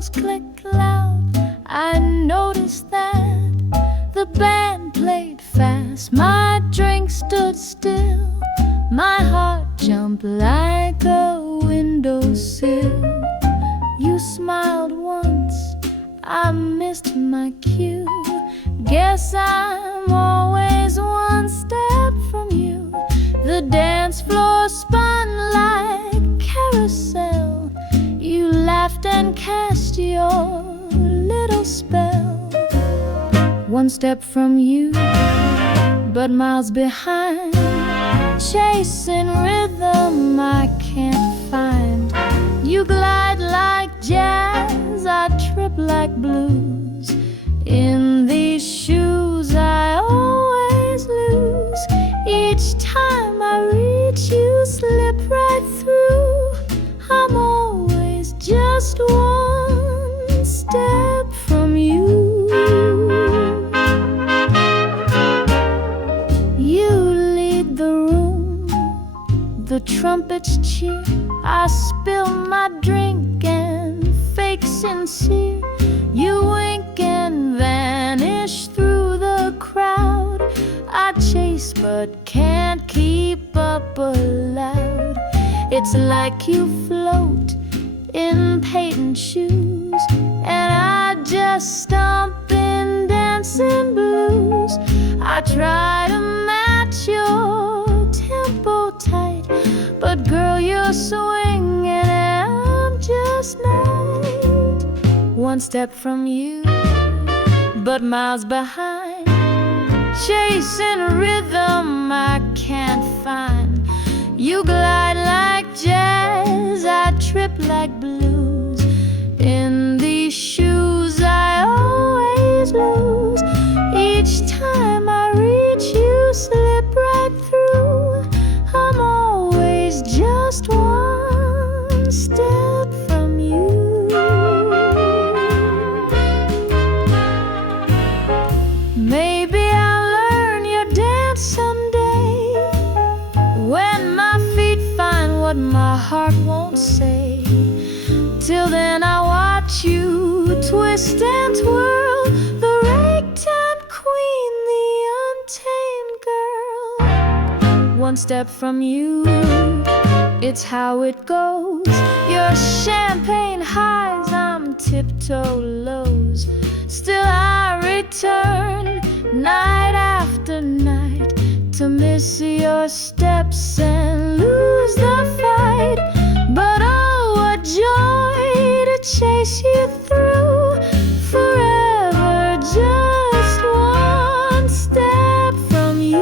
cymbals clicked loud. I noticed that the band played fast. My drink stood still, my heart jumped like a windowsill. You smiled once, I missed my cue. Guess I'm always one step from you. The dance floor spun like carousel. You laughed and cast your little spell. One step from you, but miles behind. Chasing rhythm I can't find. You glide like jazz, I trip like blues. In these shoes I always lose. Each time I reach you, slip right through. I'm always just one step from you. You lead the room, the trumpets cheer. I spill my drink and fake sincere. You wink and vanish through the crowd. I chase but can't keep up aloud. It's like you float in patent shoes, and I just stomp in dancing blues. I try to match your tempo tight, but girl, you're swinging and I'm just not. One step from you, but miles behind. Chasing rhythm I can't find. You glide like jazz, I trip like blues. In these shoes I always lose. Each time I reach you, slip right through. I'm always just one step from you. Maybe I'll learn your dance someday, when my feet find what my heart won't say. Till then I watch you twist and twirl, the ragtime queen, the untamed girl. One step from you, it's how it goes. Your champagne highs, I'm tiptoe lows. Still I return night after night to miss your steps and lose the fight. But oh, what joy to chase you through, forever just one step from you.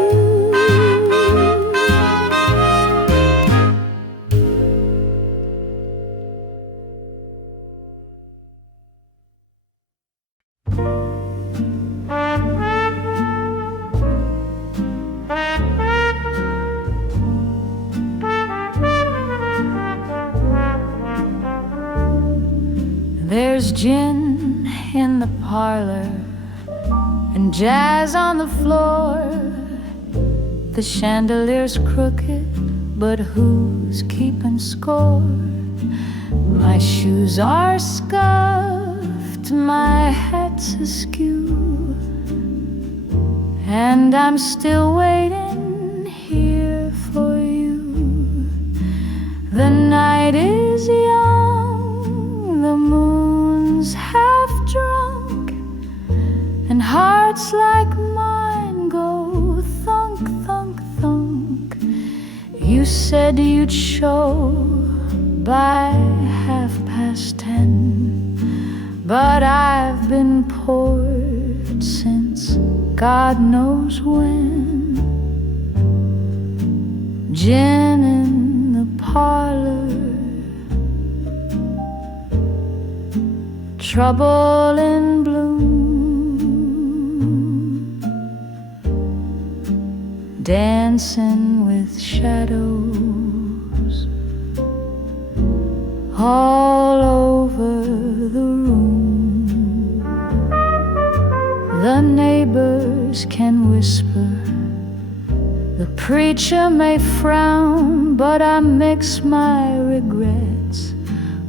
There's gin in the parlor and jazz on the floor. The chandelier's crooked, but who's keeping score? My shoes are scuffed, my hat's askew, and I'm still waiting here for you. The night is young, the moon's half drunk, and hearts like mine go thunk, thunk, thunk. You said you'd show by 10:30, but I've been poured since God knows when. Gin in the parlor, trouble in bloom, dancing with shadows all over the room. The neighbors can whisper, the preacher may frown, but I mix my regrets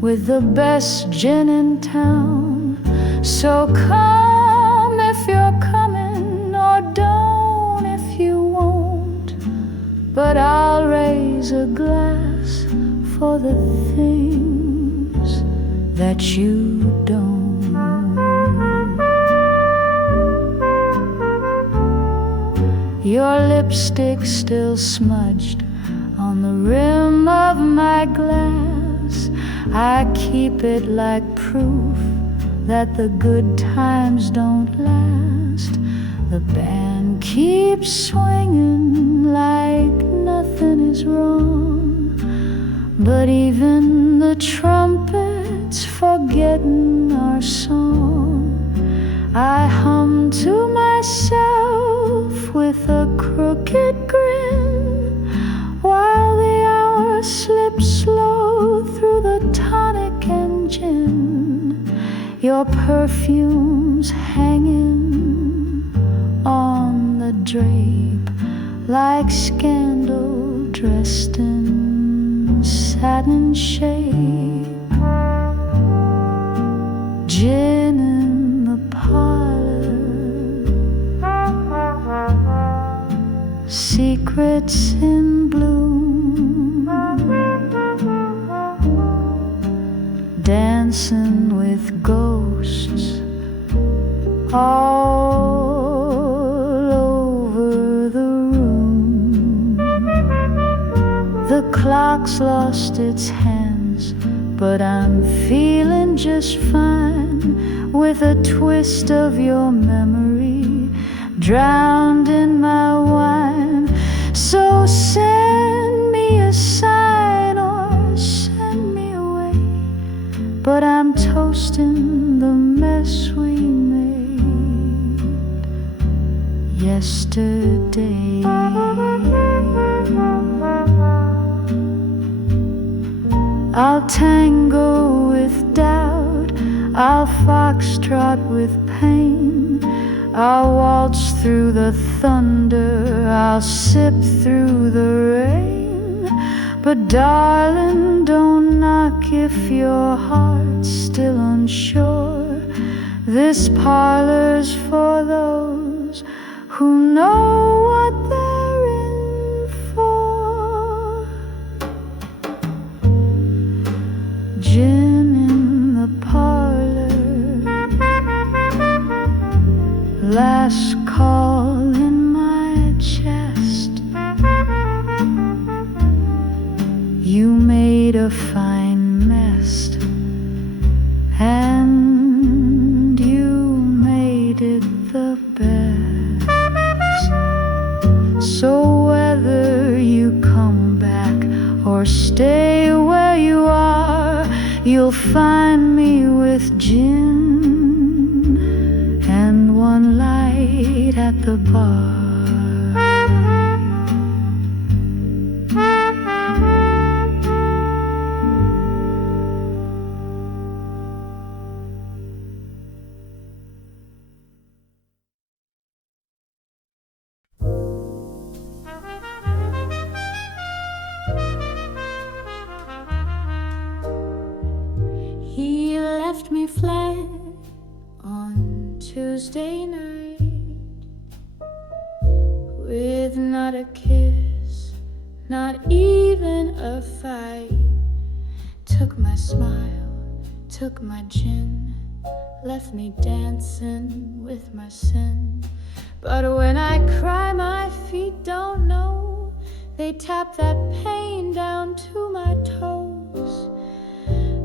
with the best gin in town. So come if you're coming, or don't if you won't. But I'll raise a glass for the things that you don't. Your lipstick still smudged on the rim of my glass. I keep it like proof that the good times don't last. The band keeps swinging like nothing is wrong, but even the trumpets forgetting our song. I hum to myself with a crooked grin, while the hours slip slow through the tonic and gin. Your perfume's hanging on the drape like scandal dressed in satin shape. Gin in the parlor, secrets in bloom, dancing with ghosts all over the room. The clock's lost its hands, but I'm feeling just fine, with a twist of your memory drowned in my wine. So send me a sign or send me away, but I'm toasting the mess we made yesterday. I'll tango with doubt, I'll foxtrot with pain, I'll waltz through the thunder, I'll sip through the rain. But darling, don't knock if your heart's still unsure. This parlor's for those who know what they're in for. Gin in the parlor, last call in my chest. You made a fine mess, and you made it the best. So whether you come back or stay where you are, you'll find me with gin and one light at the bar. He left me flat on Tuesday night, with not a kiss, not even a fight. Took my smile, took my gin, left me dancing with my sin. But when I cry, my feet don't know. They tap that pain down to my toes.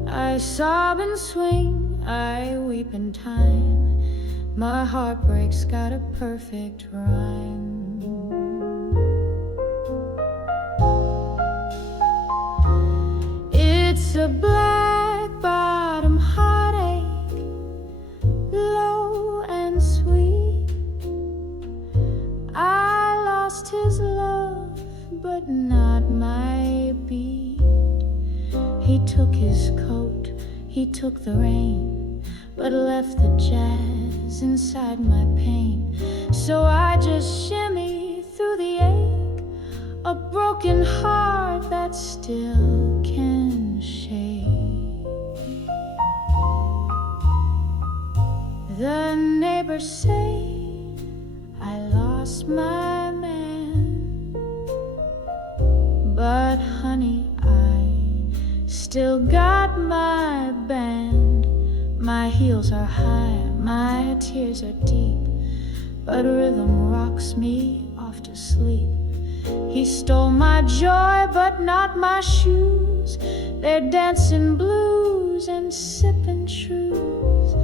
I sob and swing, I weep in time. My heartbreak's got a perfect rhyme. It's a black bottom heartache, low and sweet. I lost his love, but not my beat. He took his coat, he took the rain, but left the jazz inside my pain. So I just shimmy through the ache, a broken heart that still can shake. The neighbors say I lost my man, but honey, I still got my band. My heels are high, my tears are deep, but rhythm rocks me off to sleep. He stole my joy, but not my shoes. They're dancing blues and sipping trues.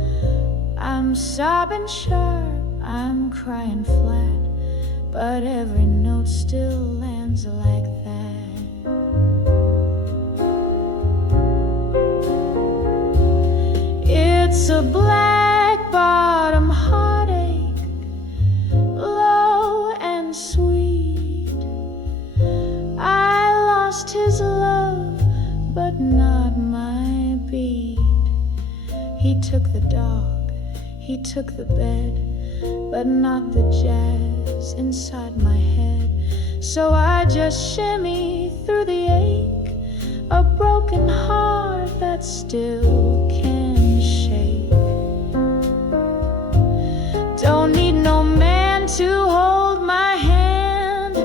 I'm sobbing sharp, I'm crying flat, but every note still lands like that. It's a black bottom heartache, low and sweet. I lost his love, but not my beat. He took the dog, he took the bed, but not the jazz inside my head. So I just shimmy through the ache, a broken heart that still can shake. Don't need no man to hold my hand.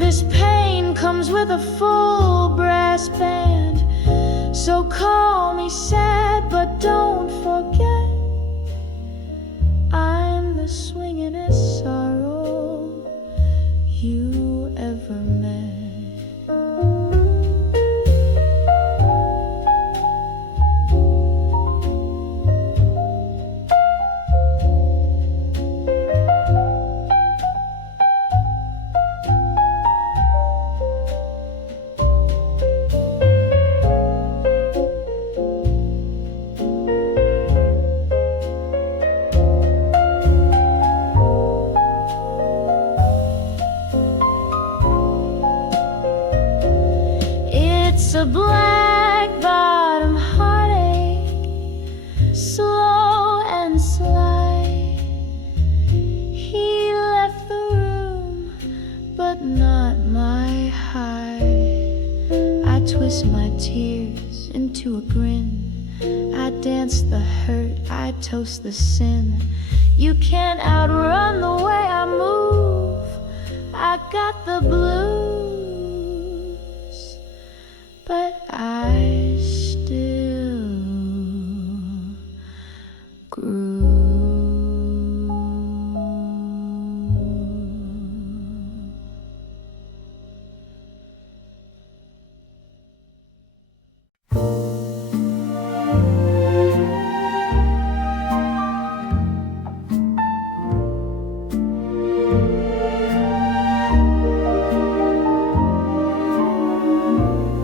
This pain comes with a full brass band. So call me sad, but don't forget I'm the swingin'est sorrow you ever met. It's a black bottom heartache, slow and sly. He left the room, but not my high. I twist my tears into a grin. I dance the hurt, I toast the sin. You can't outrun the way I move. I got the blues, but I still groove.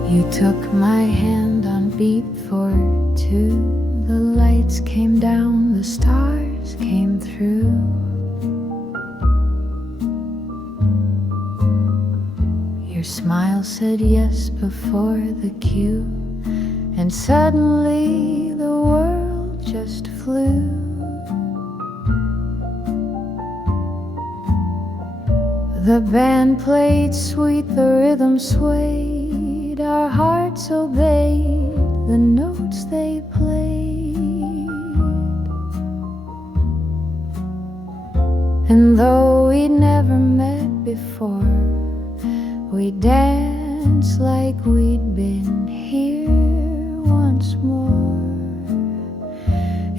You took my hand on beat for two. The lights came down, the stars came through. Your smile said yes before the cue, and suddenly the world just flew. The band played sweet, the rhythm swayed, our hearts obeyed the notes they played. And though we'd never met before, we danced like we'd been here once more.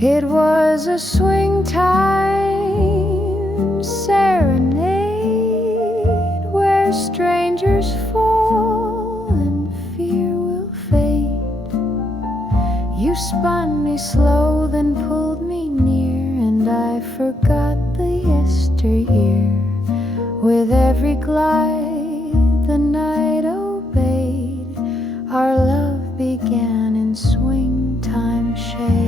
It was a swing time serenade where strangers fall and fear will fade. You spun me slow, then pulled me near, and I forgot the yesteryear. With every glide the night obeyed, our love began in swing time shade.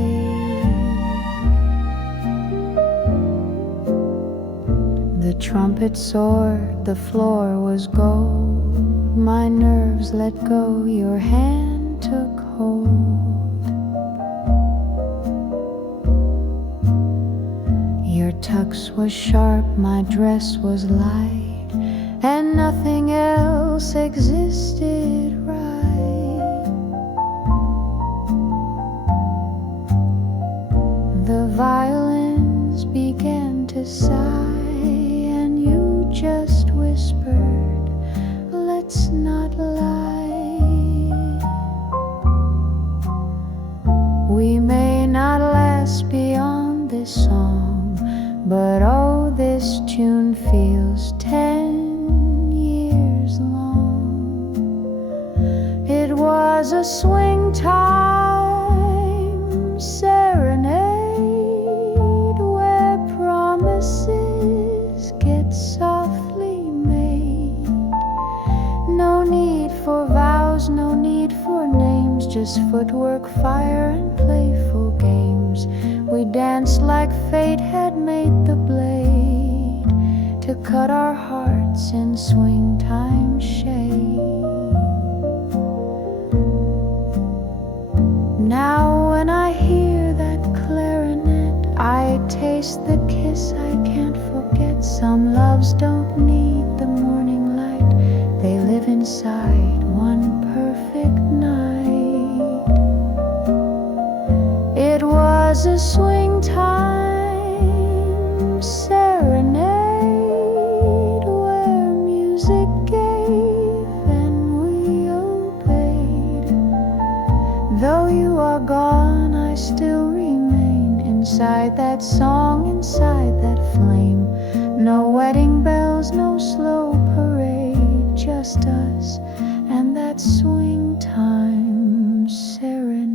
The trumpet soared, the floor was gold. My nerves let go, your hand took hold. Your tux was sharp, my dress was light, and nothing else existed right. The violin sigh, and you just whispered, let's not lie. We may not last beyond this song, but oh, this tune feels 10 years long. It was a swing time serenade where promises get softly made. No need for vows, no need for names, just footwork, fire, and playful games. We danced like fate had made the blade to cut our hearts in swing time shade. Now when I hear that clarinet, I taste the kiss I can't forget. Some loves don't need the morning light, they live inside one perfect night. It was a swing time serenade where music gave and we obeyed. Though you are gone, I still remain inside that song, inside that flame. No wedding bells, no slow parade, just us and that swing time serenade.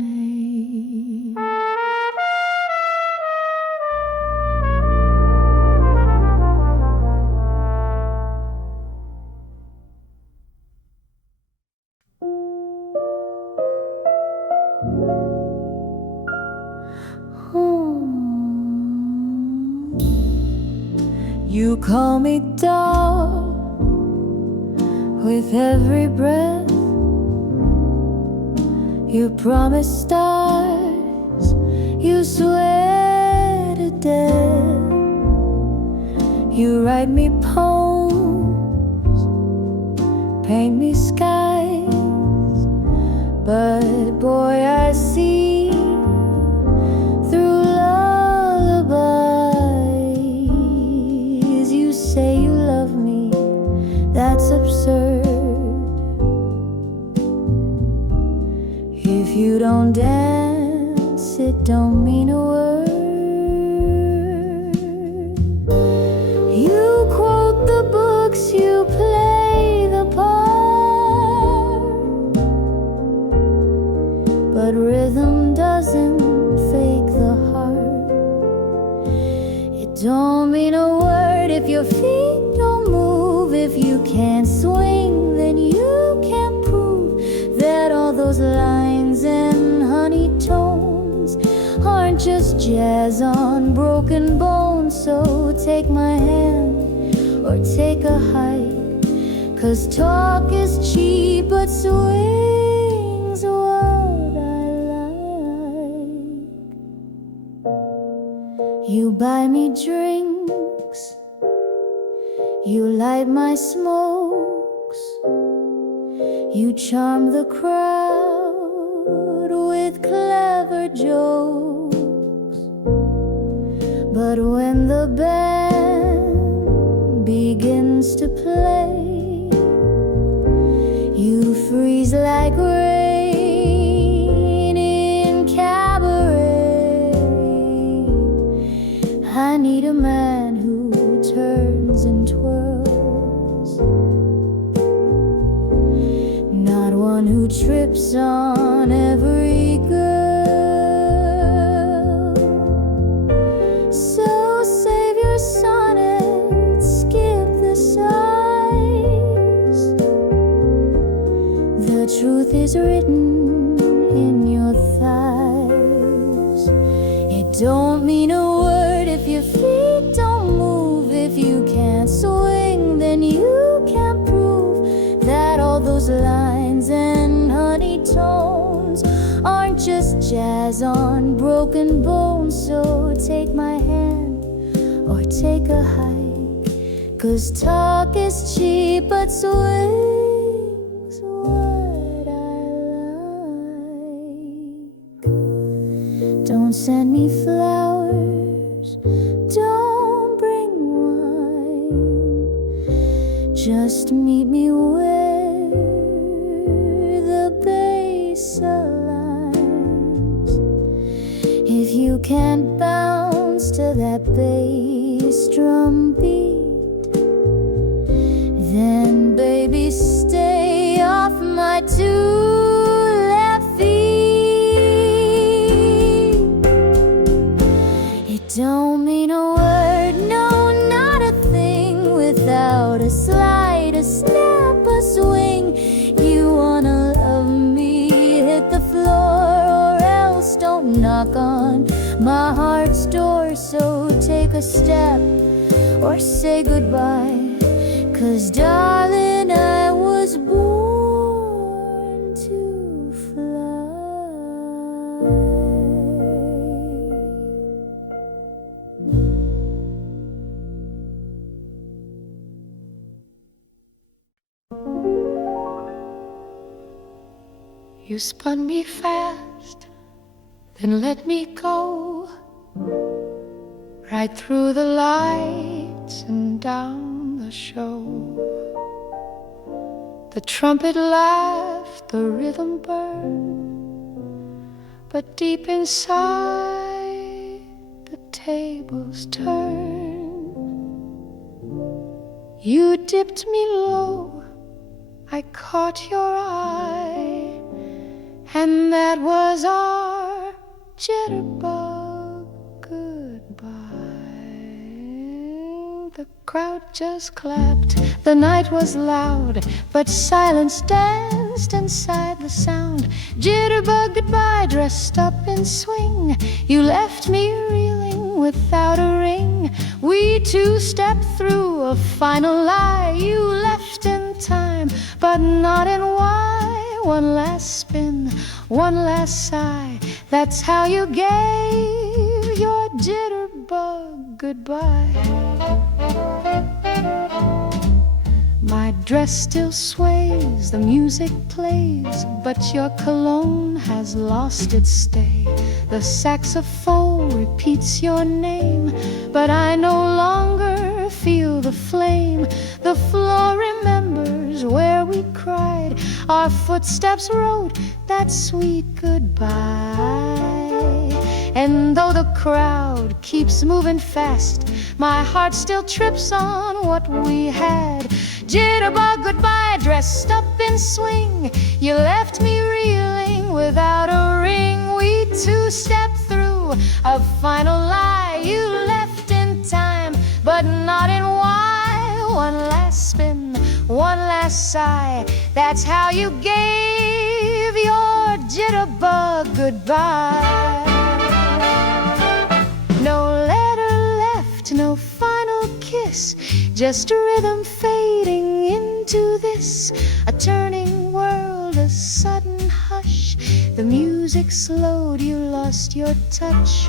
You call me doll with every breath. You promise stars, you swear to death. You write me poems, paint me skies, but boy, I see through lullabies. You say you love me, that's absurd. If you don't dance, it don't mean a word. You quote the books, you play the part, but rhythm doesn't fake the heart. It don't mean a word if your feet don't move. If you can't swing, then you can't prove that all those lines and honey tones aren't just jazz on broken bones. So take my hand or take a hike, 'cause talk is cheap but swing's what I like. You buy me drinks, you light my smokes, you charm the crowd with clever jokes. But when the band begins to play, you freeze like rain in cabaret. I need a man who turns and twirls, not one who trips on every girl. So save your sonnet, skip the sighs. The truth is written in your thighs. It don't mean a word if your feet don't move. If you can't swing, then you can't prove that all those lines and honey tones aren't just jazz on broken bones. So take my hand or take a hike, 'cause talk is cheap but swing's what I like. Don't send me flowers, don't bring Just meet me where the bass aligns. If you can't bounce to that bass drum beat, then baby stay off my two left feet. It don't mean a word, no, not a thing, without a slide, a snap, a swing. You wanna love me, hit the floor, or else don't knock on my heart's door. So take a step or say goodbye, 'cause darling, I was born to fly. You spun me fast, then let me go, right through the lights and down the show. The trumpet laughed, the rhythm burned, but deep inside the tables turned. You dipped me low, I caught your eye, and that was our jitterbug goodbye. The crowd just clapped, the night was loud, but silence danced inside the sound. Jitterbug goodbye, dressed up in swing. You left me reeling without a ring. We two stepped through a final lie. You left in time, but not in why. One last spin, one last sigh, that's how you gave your jitterbug goodbye. My dress still sways, the music plays, but your cologne has lost its stay. The saxophone repeats your name, but I no longer feel the flame. The floor remembers where we cried, our footsteps wrote that sweet goodbye. And though the crowd keeps moving fast, my heart still trips on what we had. Jitterbug goodbye, dressed up in swing. You left me reeling without a ring. We two stepped through a final lie. You left in time, but not in why. One last spin, one last sigh, that's how you gave your jitterbug goodbye. No letter left, no final kiss, just rhythm fading into this, a turning world, a sudden hush. The music slowed, you lost your touch.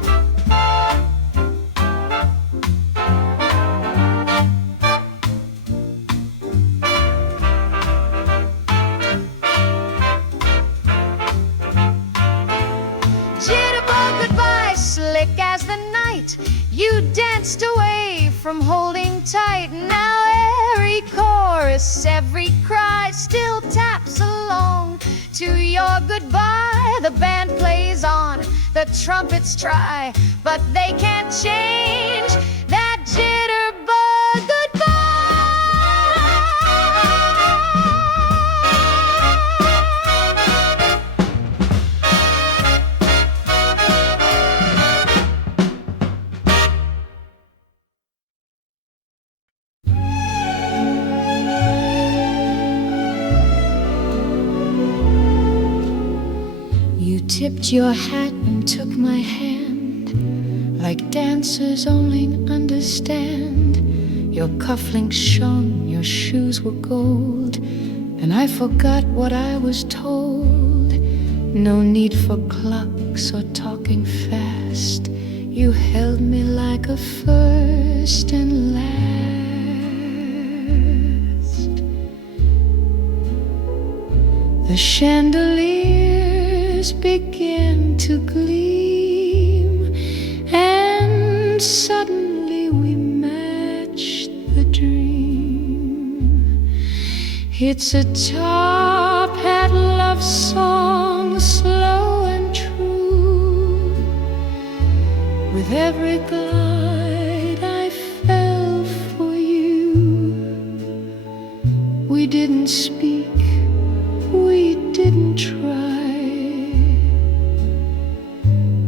Jitterbug goodbye, slick as the night. You danced away from holding tight. Now every chorus, every cry still taps along to your goodbye. The band plays on, the trumpets try, but they can't change that jitterbug goodbye. You tipped your hat and took my hand, like dancers only understand. Your cufflinks shone, your shoes were gold, and I forgot what I was told. No need for clocks or talking fast. You held me like a first and last. The chandeliers began to gleam, and suddenly we matched the dream. It's a top hat love song, slow and true. With every glide I fell for you. We didn't speak, we didn't try.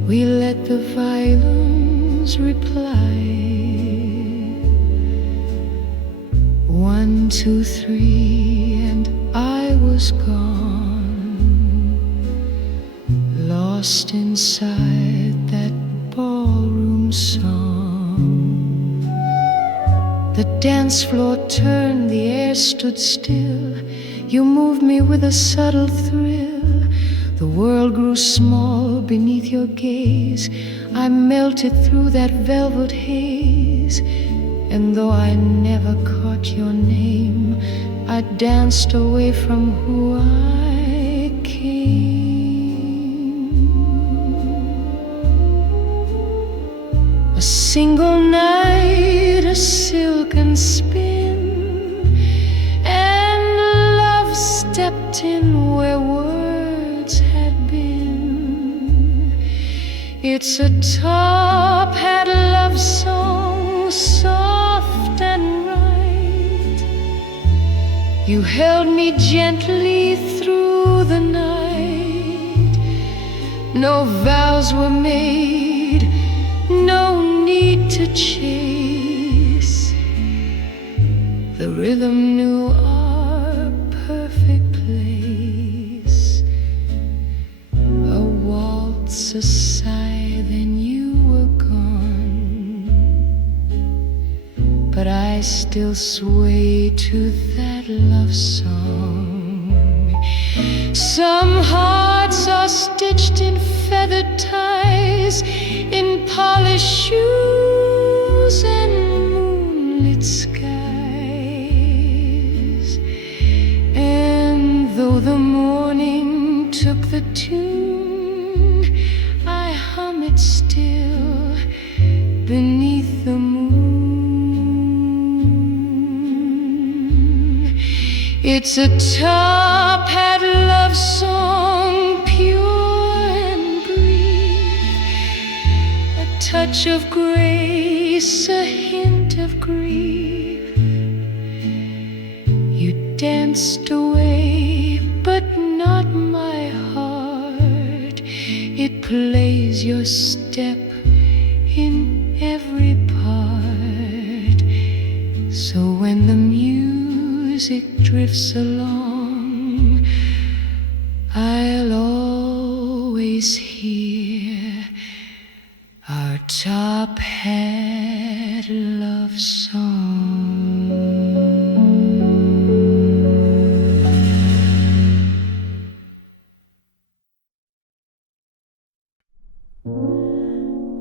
We let the violins reply. 1, 2, 3, and I was gone, lost inside that ballroom song. The dance floor turned, the air stood still. You moved me with a subtle thrill. The world grew small beneath your gaze. I melted through that velvet haze. And though I never caught your name, I danced away from who I came. A single night, a silken spin, and love stepped in where words had been. It's a top hat love song, soft and right. You held me gently through the night. No vows were made, no need to chase. The rhythm knew our perfect place. A waltz, a sigh, then you were gone. But I still sway to that love song. Some hearts are stitched in feathered ties, in polished shoes and moonlit skies. And though the morning took the tune, I hum it still beneath the moon. It's a top hat love song, pure and brief. A touch of grace, a hint of grief. You danced away, but not my heart. It plays your step in every part. So when the music drifts along, I'll always hear our top hat love song.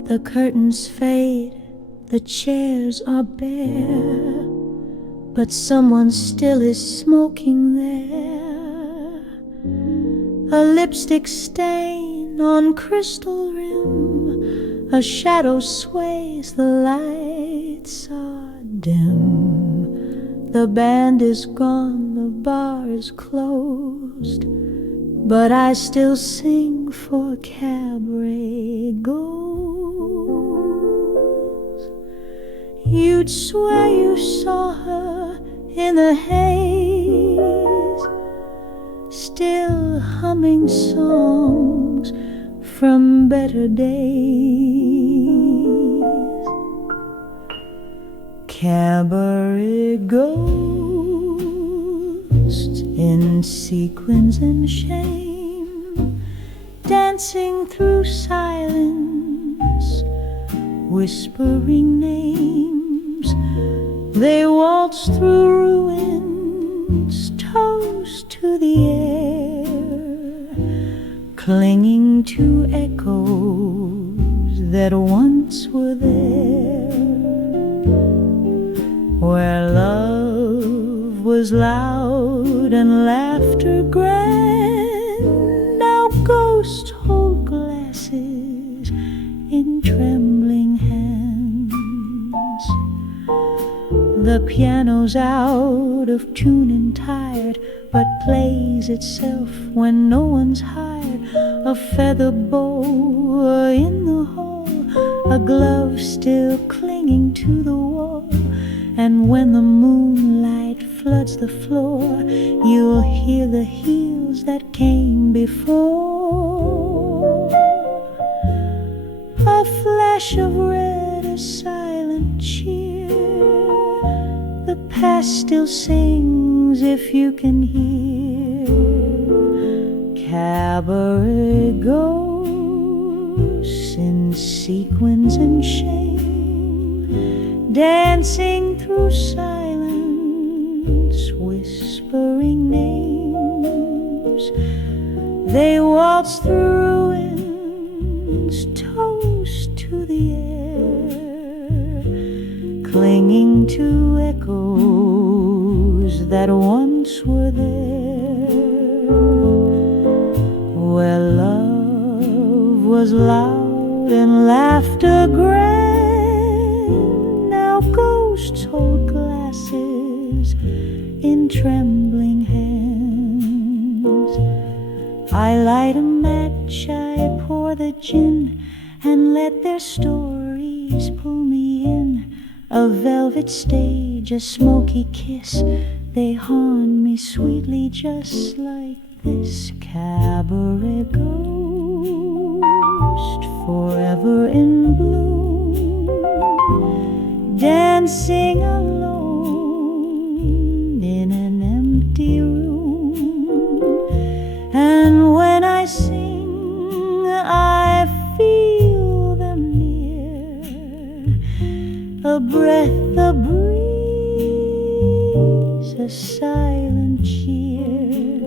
The curtains fade, the chairs are bare, but someone still is smoking there. A lipstick stain on crystal rim, a shadow sways, the lights are dim. The band is gone, the bar is closed, but I still sing for cabaret goes. You'd swear you saw her in the haze, still humming songs from better days. Cabaret ghosts in sequins and shame, dancing through silence, whispering names. They waltz through ruins, toast to the air, clinging to echoes that once were there. Where love was loud and laughter grand, now ghosts hold glasses in trembling hands. The piano's out of tune and tired, but plays itself when no one's hired. A feather boa in the hall, a glove still clinging to the wall. And when the moonlight floods the floor, you'll hear the heels that came before. A flash of red, a silent cheer. The past still sings if you can hear. Cabaret ghosts in sequins and shame, dancing through silence, whispering names. They waltz through ruins, toast to the air, clinging to echoes that once were there. Where love was loud and laughter grand, now ghosts hold glasses in trembling hands. I light a match, I pour the gin, and let their stories pull me in. A velvet stage, a smoky kiss, they haunt me sweetly just like this. Cabaret ghost, forever in bloom, dancing alone in an empty room. And when I sing, I feel them near, a breath, a breeze, a silent cheer.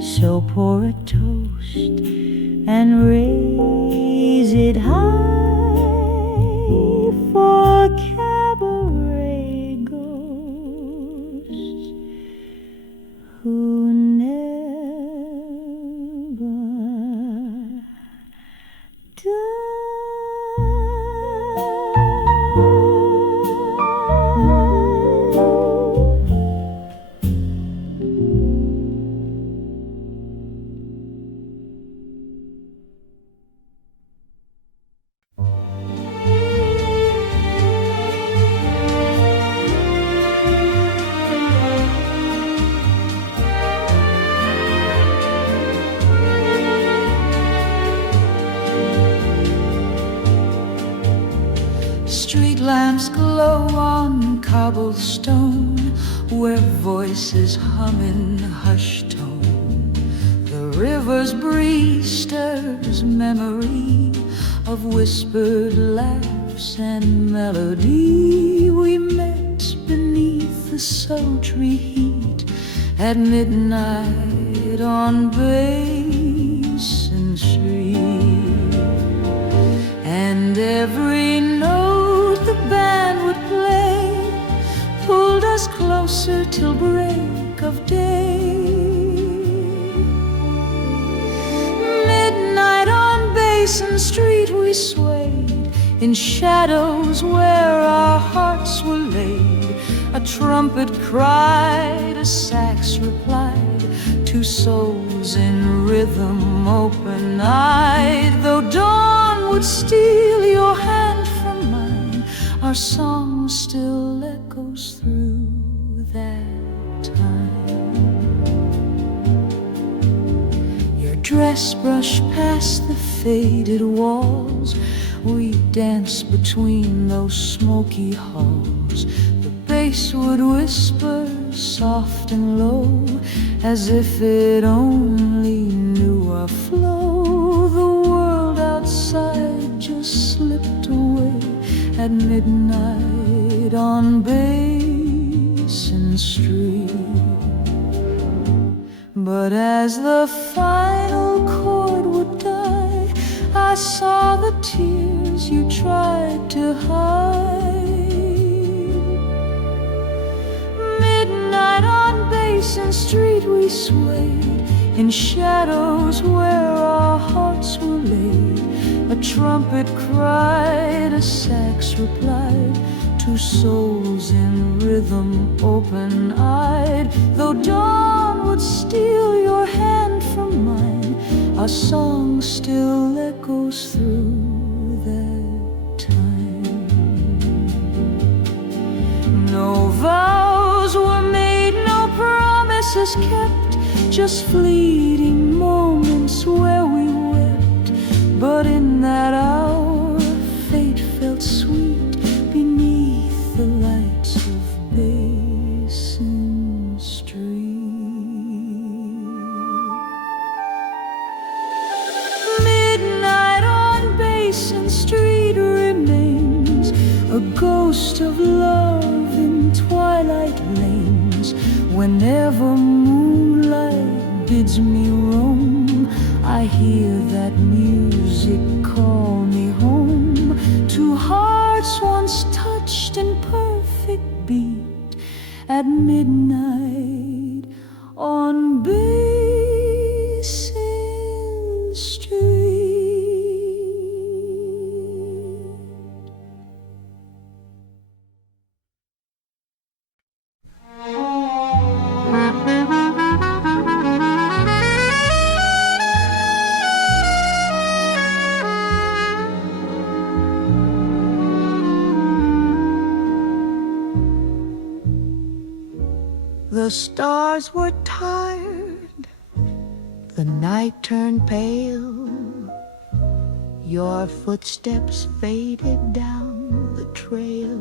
So pour a toast and raise it high for cabaret ghosts who never die. Street lamps glow on cobblestone, where voices hum in hushed tone. The river's breeze stirs memory of whispered laughs and melody. We met beneath the sultry heat at midnight on Basin Street, and every note the band would play pulled us closer till break of day. Midnight on Basin Street we swayed in shadows where our hearts were laid. A trumpet cried, a sax replied, two souls in rhythm open-eyed. Though dawn would steal your hand from mine, our song still echoes through that time. Your dress brushed past the faded walls, we danced between those smoky halls. The bass would whisper soft and low, as if it only knew our flow. The world outside just slipped away at midnight on Basin Street. But as the final chord would die, I saw the tears you tried to hide. Midnight on Basin Street we swayed in shadows where our hearts were laid. A trumpet cried, a sax replied, two souls in rhythm, open-eyed. Though dawn would steal your hand from mine, our song still echoes through that time. No vows were made, no promises kept, just fleeting moments where we wept. But in that hour, fate felt sweet beneath the lights of Basin Street. Midnight on Basin Street remains a ghost of love in twilight lanes. Whenever moonlight bids me roam, I hear that music call me home to hearts once touched in perfect beat at midnight on Basin Street. The stars were tired, the night turned pale, your footsteps faded down the trail.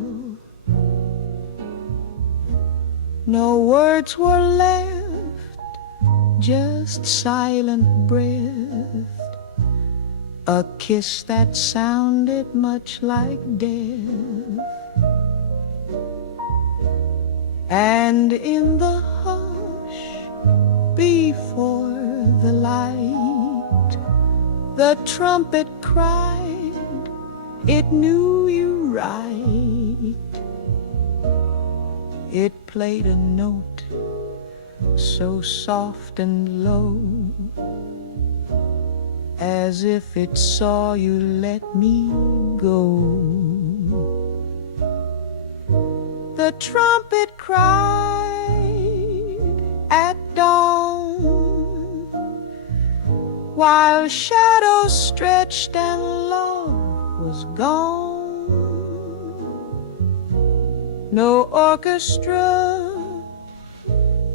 No words were left, just silent breath, a kiss that sounded much like death. And in the hush before the light, the trumpet cried, it knew you right. It played a note so soft and low, as if it saw you let me go. The trumpet cried at dawn, while shadows stretched and love was gone. No orchestra,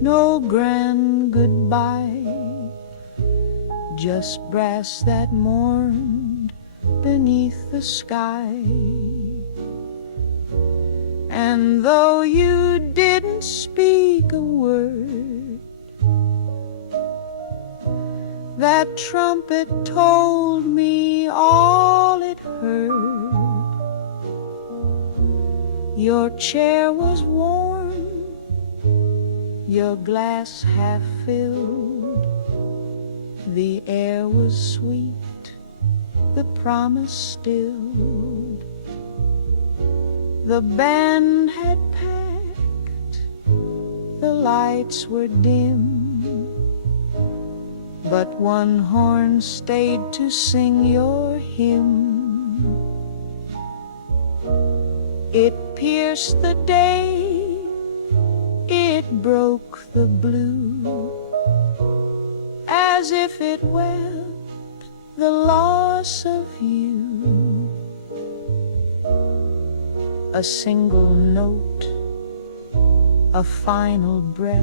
no grand goodbye, just brass that mourned beneath the sky. And though you didn't speak a word, that trumpet told me all it heard. Your chair was warm, your glass half filled, the air was sweet, the promise stilled. The band had packed, the lights were dim, but one horn stayed to sing your hymn. It pierced the day, it broke the blue, as if it wept the loss of you. A single note, a final breath,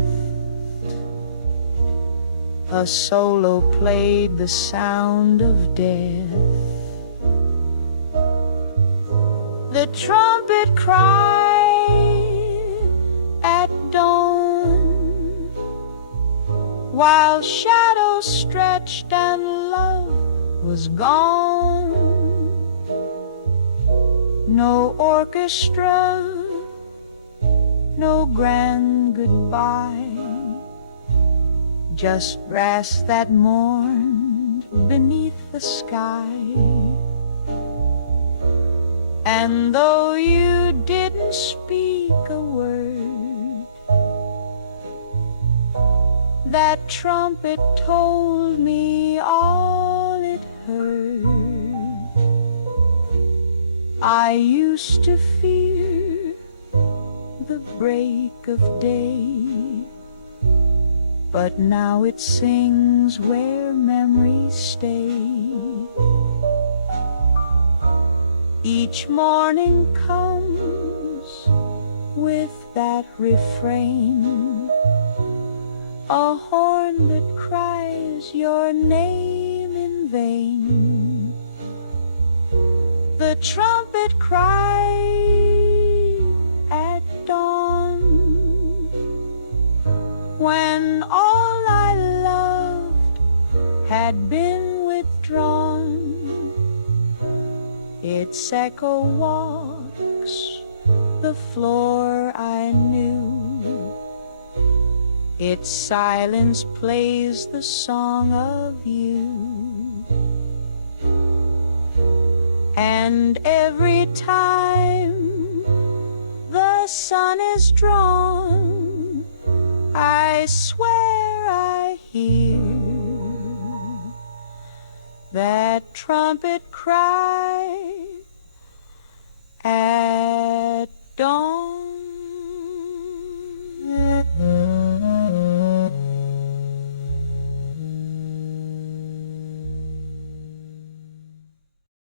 a solo played the sound of death. The trumpet cried at dawn, while shadows stretched and love was gone. No orchestra, no grand goodbye, just brass that mourned beneath the sky. And though you didn't speak a word, that trumpet told me all it heard. I used to fear break of day, but now it sings where memories stay. Each morning comes with that refrain, a horn that cries your name in vain. The trumpet cried at dawn, when all I loved had been withdrawn. Its echo walks the floor I knew, its silence plays the song of you. And every time the sun is drawn, I swear I hear that trumpet cry at dawn.